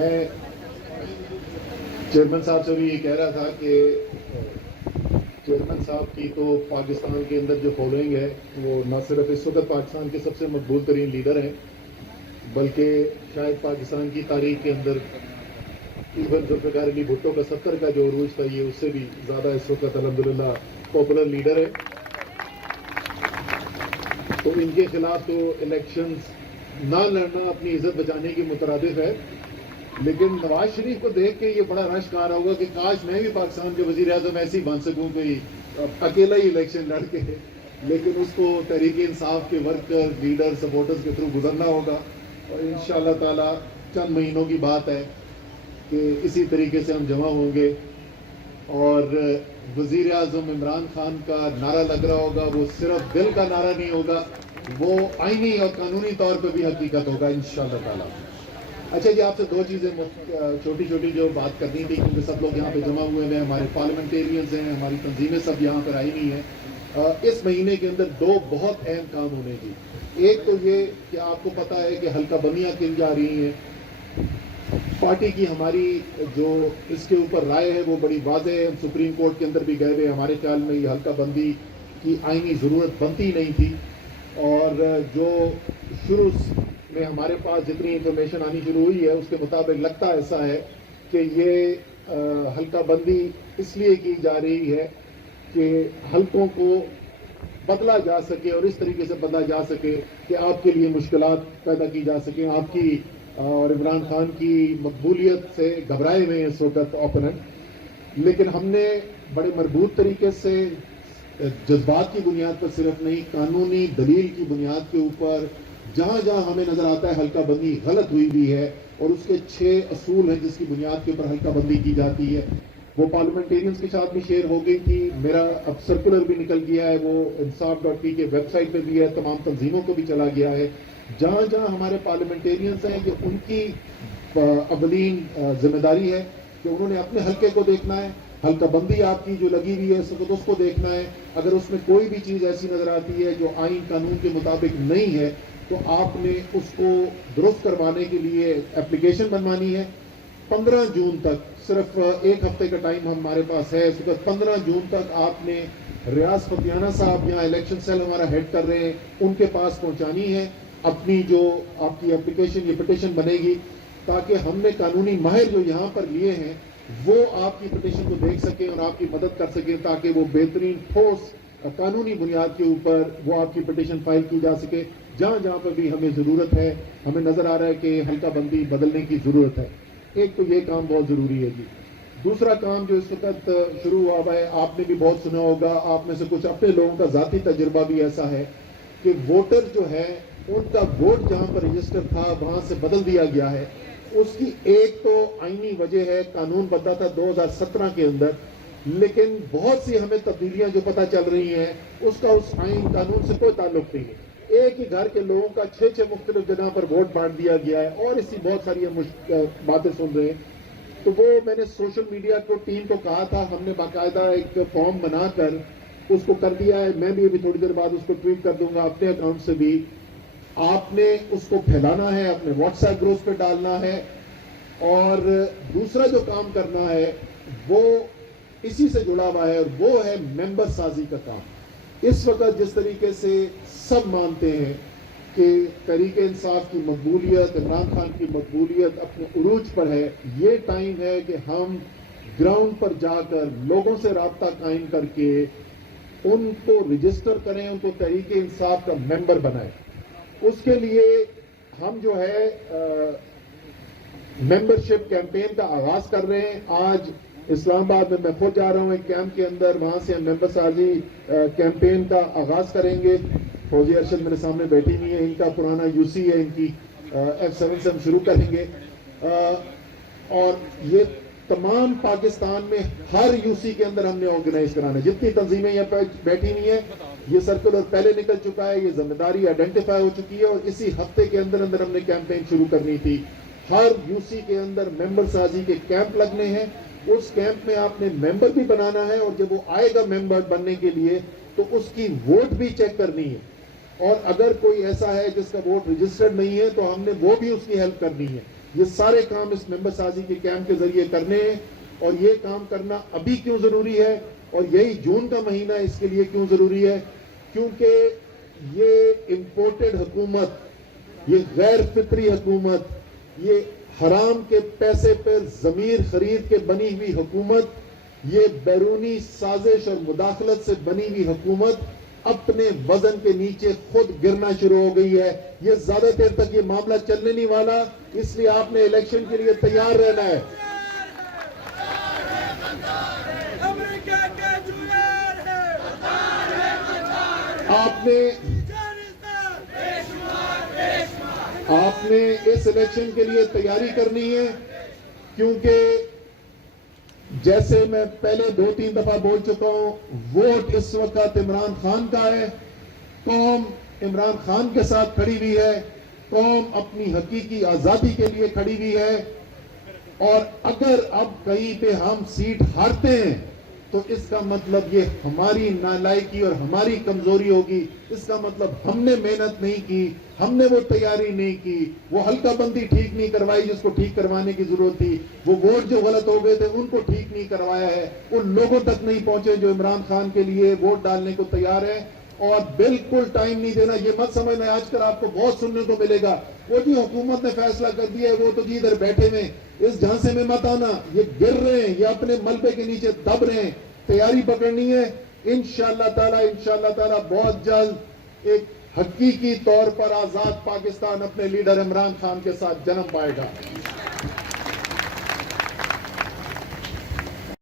میں چیئرمین صاحب سے بھی یہ کہہ رہا تھا کہ چیئرمین صاحب کی تو پاکستان کے اندر جو فالوئنگ ہے وہ نہ صرف اس وقت پاکستان کے سب سے مقبول ترین لیڈر ہیں بلکہ شاید پاکستان کی تاریخ کے اندر ایون ذوالفقار علی بھٹو کا 70 کا جو عروج تھا یہ اس سے بھی زیادہ اس وقت الحمدللہ پاپولر لیڈر ہے. تو ان کے خلاف تو الیکشنز نہ لڑنا اپنی عزت بچانے کی مترادف ہے. لیکن نواز شریف کو دیکھ کے یہ بڑا رشک آ رہا ہوگا کہ کاش میں بھی پاکستان کے وزیر اعظم ایسے ہی بن سکوں کوئی اکیلا ہی الیکشن لڑ کے. لیکن اس کو تحریک انصاف کے ورکر لیڈر سپورٹرز کے تھرو گزرنا ہوگا اور انشاءاللہ تعالی چند مہینوں کی بات ہے کہ اسی طریقے سے ہم جمع ہوں گے اور وزیر اعظم عمران خان کا نعرہ لگ رہا ہوگا وہ صرف دل کا نعرہ نہیں ہوگا, وہ آئینی اور قانونی طور پہ بھی حقیقت ہوگا انشاءاللہ تعالی. اچھا جی, آپ سے دو چیزیں چھوٹی چھوٹی جو بات کرنی تھی کیونکہ سب لوگ یہاں پہ جمع ہوئے ہیں, ہمارے پارلیمنٹیرینز ہیں, ہماری تنظیمیں سب یہاں پر آئی ہوئی ہیں. اس مہینے کے اندر دو بہت اہم کام ہونے کی. ایک تو یہ کہ آپ کو پتہ ہے کہ حلقہ بندیاں کن جا رہی ہیں. پارٹی کی ہماری جو اس کے اوپر رائے ہے وہ بڑی واضح ہے. ہم سپریم کورٹ کے اندر بھی گئے ہوئے, ہمارے خیال میں یہ حلقہ بندی کی آئینی ضرورت بنتی نہیں تھی. اور جو شروع میں ہمارے پاس جتنی انفارمیشن آنی شروع ہوئی ہے اس کے مطابق لگتا ایسا ہے کہ یہ حلقہ بندی اس لیے کی جا رہی ہے کہ حلقوں کو بدلا جا سکے اور اس طریقے سے بدلا جا سکے کہ آپ کے لیے مشکلات پیدا کی جا سکیں. آپ کی اور عمران خان کی مقبولیت سے گھبرائے ہوئے ہیں اس وقت اوپوننٹ. لیکن ہم نے بڑے مربوط طریقے سے جذبات کی بنیاد پر صرف نہیں, قانونی دلیل کی بنیاد کے اوپر جہاں جہاں ہمیں نظر آتا ہے حلقہ بندی غلط ہوئی بھی ہے اور اس کے 6 اصول ہیں جس کی بنیاد کے اوپر حلقہ بندی کی جاتی ہے, وہ پارلیمنٹیرینز کے ساتھ بھی شیئر ہو گئی تھی. میرا اب سرکولر بھی نکل گیا ہے, وہ انصاف.پی کے ویب سائٹ پہ بھی ہے, تمام تنظیموں کو بھی چلا گیا ہے. جہاں جہاں ہمارے پارلیمنٹیرینز ہیں کہ ان کی اولین ذمہ داری ہے کہ انہوں نے اپنے حلقے کو دیکھنا ہے. حلقہ بندی آپ کی جو لگی ہوئی ہے اس کو دیکھنا ہے. اگر اس میں کوئی بھی چیز ایسی نظر آتی ہے جو آئین قانون کے مطابق نہیں ہے تو آپ نے اس کو درست کروانے کے لیے اپلیکیشن بنوانی ہے. 15 جون تک, صرف ایک ہفتے کا ٹائم ہمارے پاس ہے اس وقت. 15 جون تک آپ نے ریاض فتیانہ صاحب یہاں الیکشن سیل ہمارا ہیڈ کر رہے ہیں, ان کے پاس پہنچانی ہے اپنی جو آپ کی اپلیکیشن, یہ پٹیشن بنے گی تاکہ ہم نے قانونی ماہر جو یہاں پر لیے ہیں وہ آپ کی پٹیشن کو دیکھ سکیں اور آپ کی مدد کر سکیں تاکہ وہ بہترین ٹھوس قانونی بنیاد کے اوپر وہ آپ کی پٹیشن فائل کی جا سکے. جہاں جہاں پر بھی ہمیں ضرورت ہے, ہمیں نظر آ رہا ہے کہ حلقہ بندی بدلنے کی ضرورت ہے. ایک تو یہ کام بہت ضروری ہے جی. دوسرا کام جو اس وقت شروع ہوا ہے, آپ نے بھی بہت سنا ہوگا, آپ میں سے کچھ اپنے لوگوں کا ذاتی تجربہ بھی ایسا ہے کہ ووٹر جو ہے ان کا ووٹ جہاں پر رجسٹر تھا وہاں سے بدل دیا گیا ہے. اس کی ایک تو آئینی وجہ ہے, قانون بدلا تھا 2017 کے اندر, لیکن بہت سی ہمیں تبدیلیاں جو پتہ چل رہی ہیں اس کا اس آئین قانون سے کوئی تعلق نہیں ہے. ایک ہی گھر کے لوگوں کا 6 مختلف جگہ پر ووٹ بانٹ دیا گیا ہے اور اسی بہت ساری باتیں سن رہے ہیں. تو وہ میں نے سوشل میڈیا کو ٹیم کو کہا تھا, ہم نے باقاعدہ ایک فارم بنا کر اس کو کر دیا ہے. میں بھی ابھی تھوڑی دیر بعد اس کو ٹویٹ کر دوں گا اپنے اکاؤنٹ سے بھی. آپ نے اس کو پھیلانا ہے, اپنے واٹس ایپ گروپ پہ ڈالنا ہے. اور دوسرا جو کام کرنا ہے وہ اسی سے جڑا ہوا ہے اور وہ ہے ممبر سازی کا کام. اس وقت جس طریقے سے سب مانتے ہیں کہ تحریک انصاف کی مقبولیت, عمران خان کی مقبولیت اپنے عروج پر ہے, یہ ٹائم ہے کہ ہم گراؤنڈ پر جا کر لوگوں سے رابطہ قائم کر کے ان کو رجسٹر کریں, ان کو تحریک انصاف کا ممبر بنائیں. اس کے لیے ہم جو ہے ممبرشپ کیمپین کا آغاز کر رہے ہیں. آج اسلام آباد میں میں خود جا رہا ہوں ایک کیمپ کے اندر, وہاں سے ہم ممبر سازی کیمپین کا آغاز کریں گے. فوجی ارشد میرے سامنے بیٹھی نہیں ہے, ان کا پرانا یو سی ہے, ان کی F7 سے ہم شروع کریں گے. اور یہ تمام پاکستان میں ہر یو سی کے اندر ہم نے آرگنائز کرانا ہے. جتنی تنظیمیں یہاں بیٹھی نہیں ہیں, یہ سرکولر پہلے نکل چکا ہے, یہ ذمہ داری آئیڈینٹیفائی ہو چکی ہے اور اسی ہفتے کے اندر اندر ہم نے کیمپین شروع کرنی تھی. ہر یو سی کے اندر ممبر سازی کے کیمپ لگنے ہیں. اس کیمپ میں آپ نے ممبر بھی بنانا ہے اور جب وہ آئے گا ممبر بننے کے لیے تو اس کی ووٹ بھی چیک کرنی ہے. اور اگر کوئی ایسا ہے جس کا ووٹ رجسٹرڈ نہیں ہے تو ہم نے وہ بھی اس کی ہیلپ کرنی ہے. یہ سارے کام اس ممبر سازی کے کیمپ کے ذریعے کرنے ہیں. اور یہ کام کرنا ابھی کیوں ضروری ہے اور یہی جون کا مہینہ اس کے لیے کیوں ضروری ہے؟ کیونکہ یہ امپورٹڈ حکومت, یہ غیر فطری حکومت, یہ حرام کے پیسے پر ضمیر خرید کے بنی ہوئی حکومت, یہ بیرونی سازش اور مداخلت سے بنی ہوئی حکومت اپنے وزن کے نیچے خود گرنا شروع ہو گئی ہے. یہ زیادہ دیر تک یہ معاملہ چلنے نہیں والا, اس لیے آپ نے الیکشن کے لیے تیار رہنا ہے. آپ نے اس الیکشن کے لیے تیاری کرنی ہے, کیونکہ جیسے میں پہلے 2-3 دفعہ بول چکا ہوں, ووٹ اس وقت عمران خان کا ہے. قوم عمران خان کے ساتھ کھڑی ہوئی ہے, قوم اپنی حقیقی آزادی کے لیے کھڑی ہوئی ہے. اور اگر اب کہیں پہ ہم سیٹ ہارتے ہیں تو اس کا مطلب یہ ہماری نالائکی اور ہماری کمزوری ہوگی. اس کا مطلب ہم نے محنت نہیں کی, ہم نے وہ تیاری نہیں کی, وہ حلقہ بندی ٹھیک نہیں کروائی جس کو ٹھیک کروانے کی ضرورت تھی, وہ ووٹ جو غلط ہو گئے تھے ان کو ٹھیک نہیں کروایا ہے, ان لوگوں تک نہیں پہنچے جو عمران خان کے لیے ووٹ ڈالنے کو تیار ہے. اور بالکل ٹائم نہیں دینا. یہ مت سمجھنا, آج کل آپ کو بہت سننے کو ملے گا, وہ جی حکومت نے فیصلہ کر دیا ہے, وہ تو جی ادھر بیٹھے ہوئے, اس جھانسے میں مت آنا. یہ گر رہے ہیں, یہ اپنے ملبے کے نیچے دب رہے ہیں. تیاری پکڑنی ہے. انشاءاللہ تعالی بہت جلد ایک حقیقی طور پر آزاد پاکستان اپنے لیڈر عمران خان کے ساتھ جنم پائے گا.